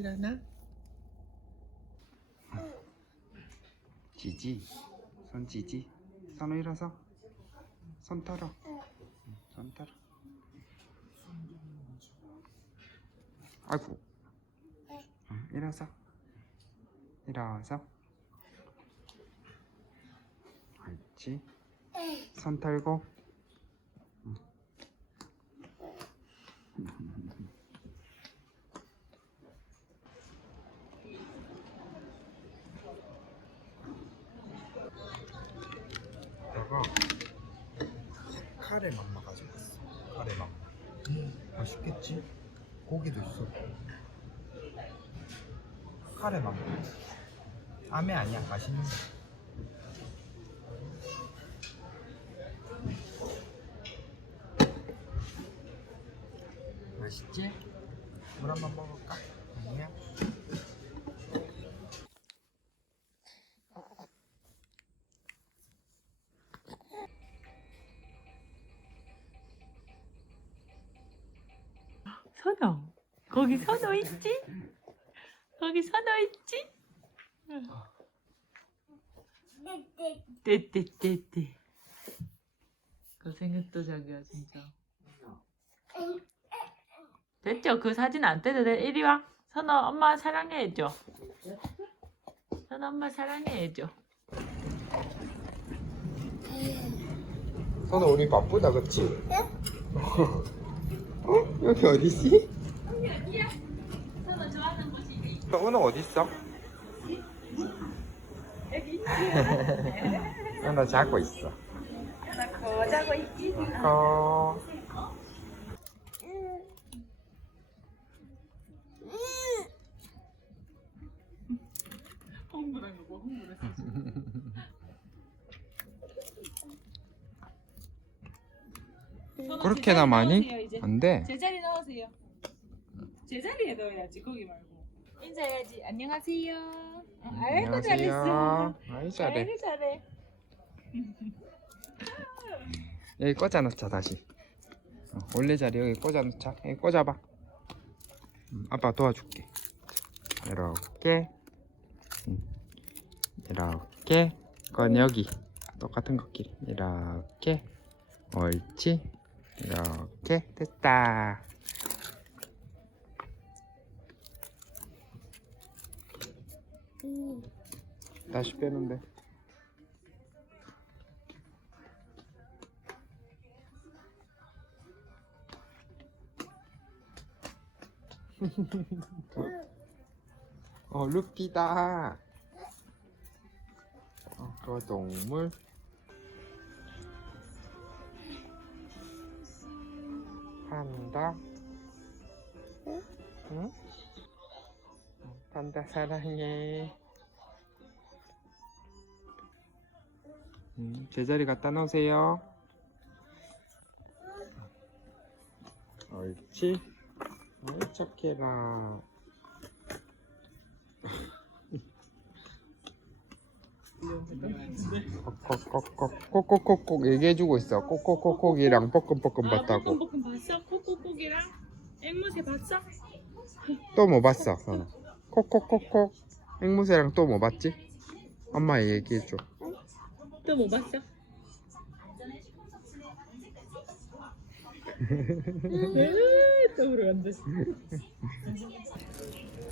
일어나. 지지? 손 지지? 선우 일어서? 손 털어. 응, 손 털어. 아이고. 응, 일어서. 일어서. 옳지? 손 털고 카레 맘마 가지고 왔어. 카레 맘마. 맛있겠지? 고기도 있어. 카레 맘마. 아메 아니야. 맛있는 거. 맛있지? 물 한 번 먹을까? 아니야? 선호 거기 선호 있지? 거기 선호 있지? 떼떼떼떼 고생했다 자기야 진짜 됐죠? 그 사진 안 떼도 돼 이리 와 선호 엄마 사랑해 해줘 선호 엄마 사랑해 해줘 선우 우리 바쁘다 그치? 어? 여기 어디지? 은우 어디 있어? 여기 은우 자고 있어. 거 자고 있지? 어. 흥분한 거고 흥분했어 그렇게나 많이? 안 돼. 제자리 넣으세요. 제자리에 넣어야지 거기 말고. 인사해야지. 안녕하세요. 어, 아이고 잘했어. 아이 잘해. 아이고 잘해. 여기 꽂아놓자 다시. 어, 원래 자리 여기 꽂아놓자. 여기 꽂아봐. 음, 아빠 도와줄게. 이렇게. 음, 이렇게. 그건 여기 똑같은 것끼리 이렇게. 옳지. 이렇게 됐다. 다시 빼는데. 어, 루피다. 어, 그 동물. 판다. 응? 어, 판다 사랑해. 음, 제자리 갖다 놓으세요. 옳지. 착해라. 꼭꼭꼭꼭 얘기해주고 있어. 꼭꼭꼭꼭이랑 뻐끔뻐끔 아, 봤다고. 볶음볶음 봤어? 콕콕콕이랑 앵무새 봤어? 또 뭐 봤어? 어. 콕콕콕콕. 앵무새랑 또 뭐 봤지? 엄마 얘기해줘. 또 뭐 봤어? 으, 또 그러는데.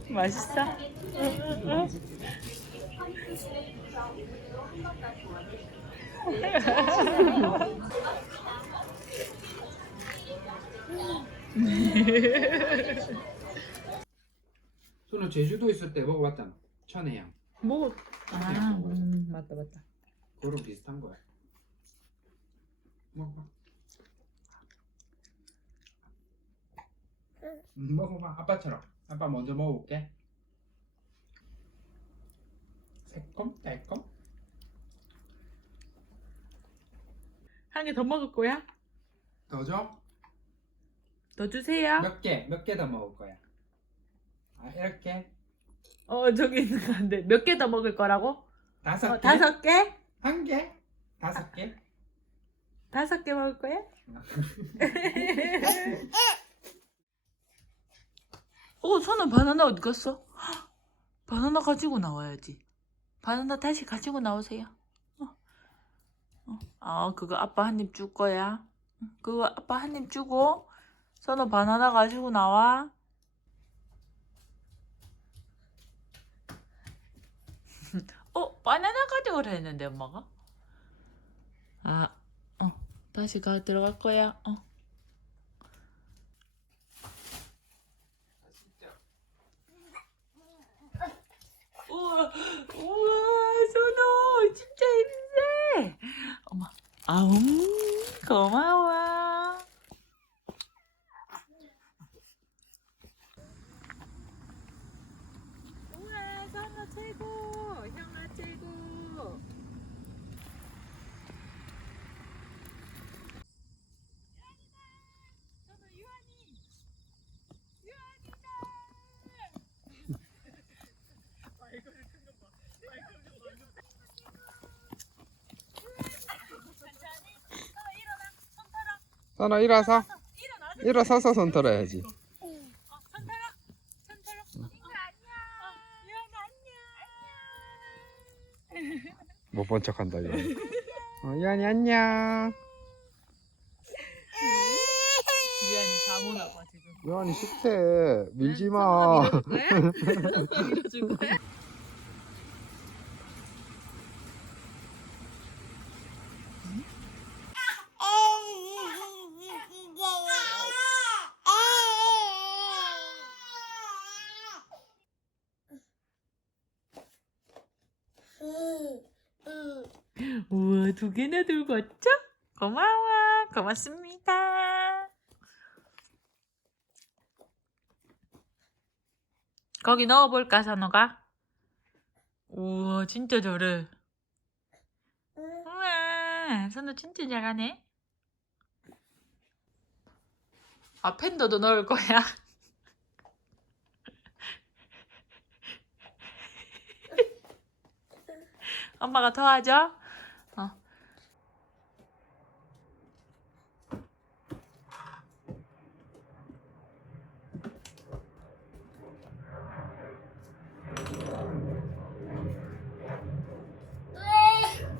맛있어? 응, 응. 저는 제주도 있을 때 먹어봤잖아. 천혜향. 뭐? 아, 음, 맞다 맞다. 그거랑 비슷한 거야. 먹어봐. 음, 먹어봐. 아빠처럼. 아빠 먼저 먹어볼게. 새콤, 달콤. 한 개 더 먹을 거야? 더 줘? 더 주세요. 몇 개? 몇 개 더 먹을 거야? 아, 이렇게? 어 저기 있는 거 안돼. 몇 개 더 먹을 거라고? 다섯 어, 개? 다섯 개? 한 개? 다섯 개? 다섯 개 먹을 거야? 어, 선아 바나나 어디 갔어? 헉, 바나나 가지고 나와야지. 바나나 다시 가지고 나오세요. 어. 어, 아, 그거 아빠 한 입 줄 거야. 응, 그거 아빠 한 입 주고 선아 바나나 가지고 나와. 어, 바나나 가져오라 했는데 엄마가. 아, 어, 다시 가 들어갈 거야. 어. 우와, 우와, 선호 진짜 힘세. 엄마, 아웅, 고마워. 우와, 선호 최고, 형아 최고. 선아 일어서. 일어서서 손 털어야지. 못 본 척한다 이거. 어, 유한이 안녕. 미안이 자모나 봐 지금. 유한이 싫대. 밀지 마. 밀어줄 거야? 우와 두 개나 들고 왔죠? 고마워 고맙습니다 거기 넣어볼까 선호가? 우와 진짜 잘해 우와 선호 진짜 잘하네 아 팬더도 넣을 거야? 엄마가 도와줘? 어.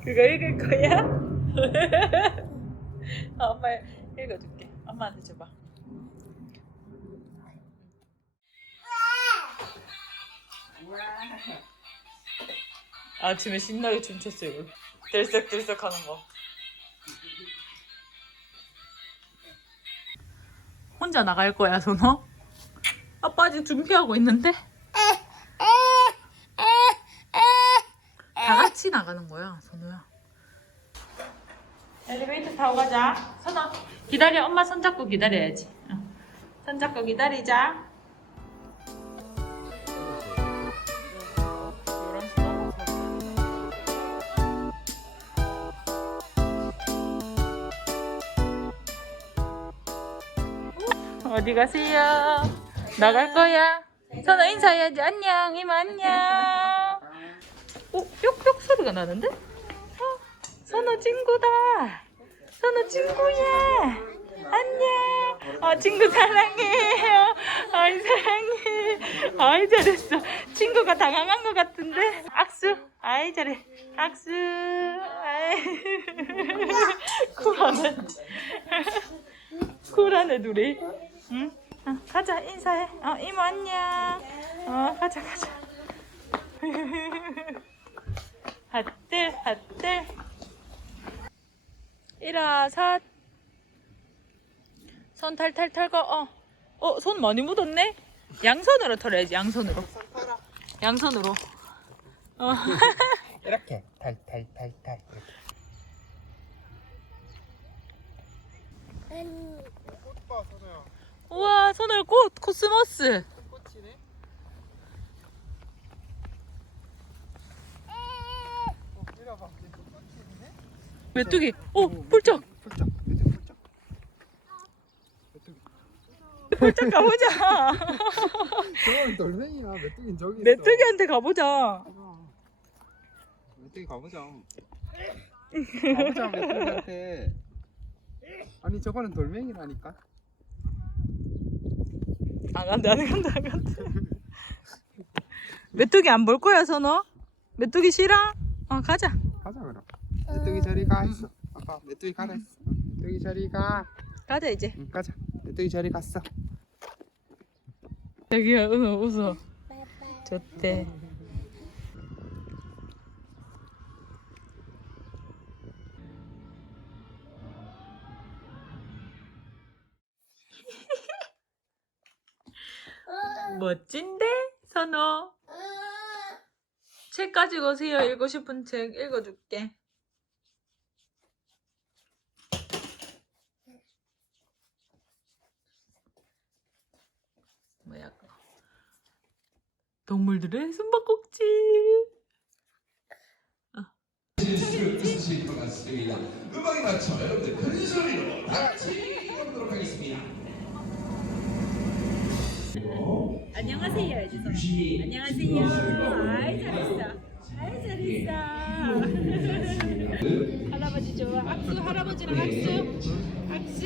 그거 읽을 거야? 어, 엄마 읽어줄게. 엄마한테 줘봐. 아침에 신나게 춤췄어요. 들썩들썩 하는 거. 혼자 나갈 거야, 선호? 아빠 아직 준비하고 있는데? 다 같이 나가는 거야, 선호야. 엘리베이터 타고 가자. 선호, 기다려. 엄마 손잡고 기다려야지. 응. 손잡고 기다리자. 어디 가세요? 나갈 거야. 선아 인사해야지. 안녕. 이모 안녕. 오, 뾱뾱 소리가 나는데? 어, 선아 친구다. 선아 친구야. 안녕. 어, 친구 사랑해요. 아이 사랑해. 아이 잘했어. 친구가 당황한 것 같은데. 악수. 아이 잘해. 악수. 아이. 쿨하네. 쿨하네 둘이. 응? 어, 가자 인사해. 어 이모 안녕. 어 가자 가자. 핫들 핫들. 일어서. 손 탈탈 털고 어. 어 손 많이 묻었네. 양손으로 털어야지 양손으로. 양손으로. 어. 이렇게 탈탈탈탈 이렇게. 선아야. 우와 손을 꽃 코스모스. 꽃이네. 어, 꽃이네. 메뚜기. 오 폴짝. 폴짝. 메뚜기 폴짝. 메뚜기. 폴짝 가보자. 저건 돌멩이야. 메뚜기는 저기 있어. 메뚜기한테 가보자. 메뚜기 가보자. 가보자 메뚜기한테. 아니 저거는 돌멩이라니까. 안 간다 안 간다 안 간다 메뚜기 안 볼 거야 선호? 메뚜기 싫어? 어 가자 가자 그럼. 메뚜기 저리 가 했어. 아빠 메뚜기 가라 했어. 메뚜기 저리 가. 가자 이제 응, 가자. 메뚜기 저리 갔어. 여기야 웃어 웃어 좋대 멋진데 선호 책 가지고 오세요. 읽고 싶은 책 읽어줄게. 뭐야 동물들의 숨바꼭질. 있으실 것 같습니다. 음악에 맞춰. 여러분들 큰 소리로 다 같이 해보도록 하겠습니다. 안녕하세요 해주서 안녕하세요. 아이 잘했어. 아이 잘했어. 할아버지 좋아. 악수 할아버지랑 악수. 악수.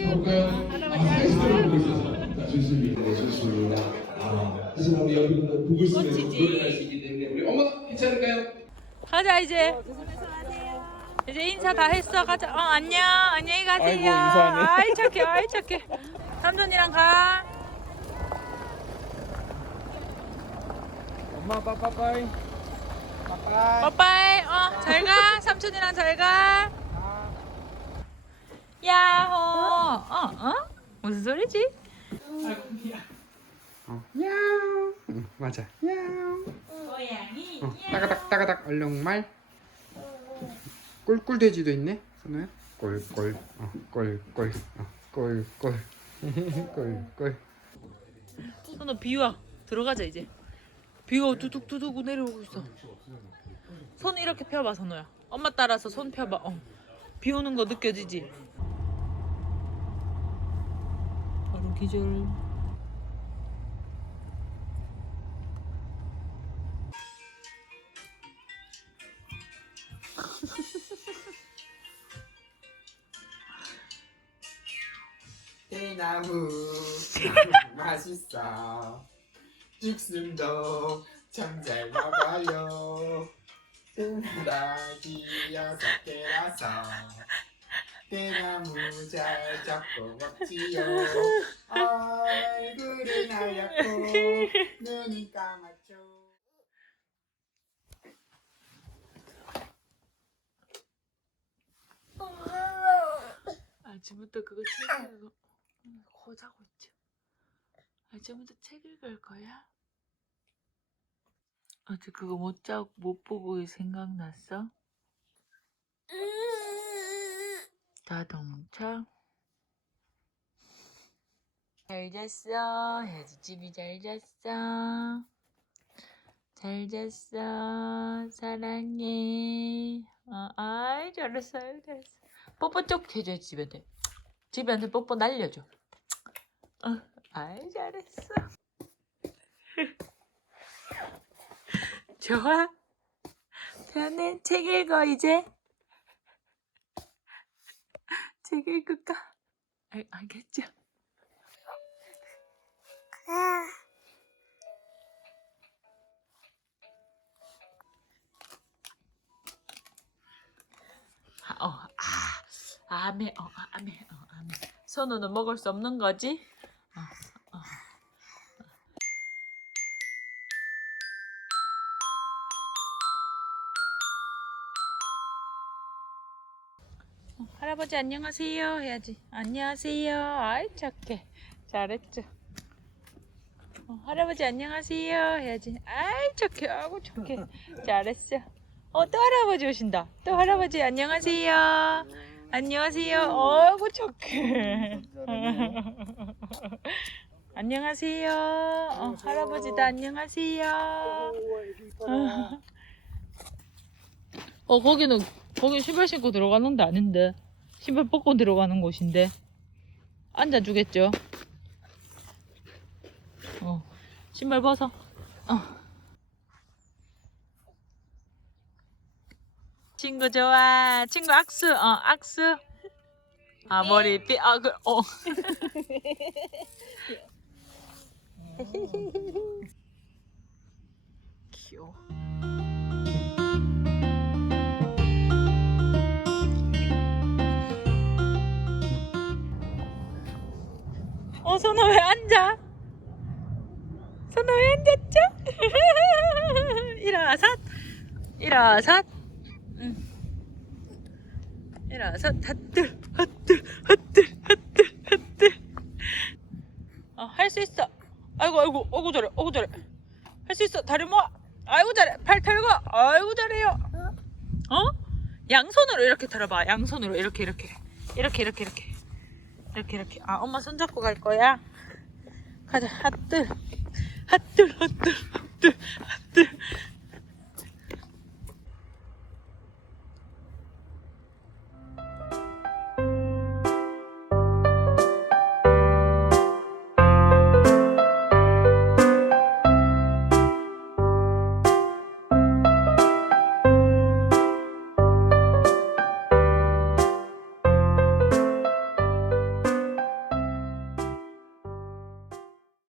할아버지 악수. 아, 하지만 우리 여기 북을 쓰면서 멋지지. 노래를 할수 있기 때문에 우리 엄마 괜찮을까요? 가자 이제. 이제 인사 다 했어. 가자. 어 안녕. 안녕히 가세요. 아이고, 인사하네. 아이 착해. 아이 착해. 삼촌이랑 가 엄마 빠빠빠이. 빠빠이. 빠빠이 어 잘 가 삼촌이랑 잘 가 야호 어 어? 무슨 소리지? 어. 야옹. 응, 맞아. 야옹. 고양이 어, 따가닥 따가닥 얼룩말. 꿀꿀 돼지도 있네. 선우야. 꿀꿀. 어, 꿀꿀. 어, 꿀꿀. 꿀꿀. 선우 비와 들어가자 이제 비가 두둑두둑 내려오고 있어 손 이렇게 펴봐 선우야 엄마 따라서 손 펴봐 어. 비 오는 거 느껴지지? 바로 기절 대나무 맛있어. 죽순도 참잘 먹어요. 콩닥이 여섯 개라서 대나무 잘 잡고 먹지요. 얼굴은 하얗고 눈이 까맣죠. 아침부터 그거 책 읽어 코 자고 있죠 아침부터 책 읽을 거야? 어제 그거 못 자고 못 보고 생각났어? 자동차? 잘 잤어? 해지 집이 잘 잤어? 잘 잤어? 사랑해. 어, 아이 잘했어 잘했어. 뽀뽀 쪽 해줘 집한테. 집한테 뽀뽀 날려줘. 어, 아이 잘했어 좋아 태연이 책 읽어 이제 책 읽을까? 알, 알겠죠? 아, 어, 아, 아메, 어, 아, 아메, 어, 아메. 선우는 먹을 수 없는 거지? 어, 할아버지 안녕하세요 해야지. 안녕하세요. 아이 착해. 잘했죠. 어, 할아버지 안녕하세요 해야지. 아이 착해. 아고 착해. 잘했어. 어, 또 할아버지 오신다. 또 할아버지 안녕하세요. 안녕하세요. 어이구 착해. 안녕하세요. 어, 할아버지도 안녕하세요. 어, 거기는 거기 신발 신고 들어가는 데 아닌데. 신발 벗고 들어가는 곳인데. 앉아 주겠죠? 어, 신발 벗어. 어. 친구 좋아. 친구 악수. 어, 악수. 아, 머리 삐, 아, 그, 어. 귀여워. 어, 선아 왜 앉아? 선아 왜 앉았죠? 일어서, 일어서, 응. 일어서, 핫들, 핫들, 핫들, 핫들, 핫들. 어, 할 수 있어. 아이고, 아이고, 어구 잘해, 어구 잘해. 할 수 있어. 다리 모아. 아이고 잘해. 팔 털고. 아이고 잘해요. 어? 양손으로 이렇게 들어봐. 양손으로 이렇게 이렇게. 이렇게 이렇게 이렇게. 이렇게 이렇게. 아, 엄마 손 잡고 갈 거야. 가자. 핫들. 핫들 핫들 핫들 핫들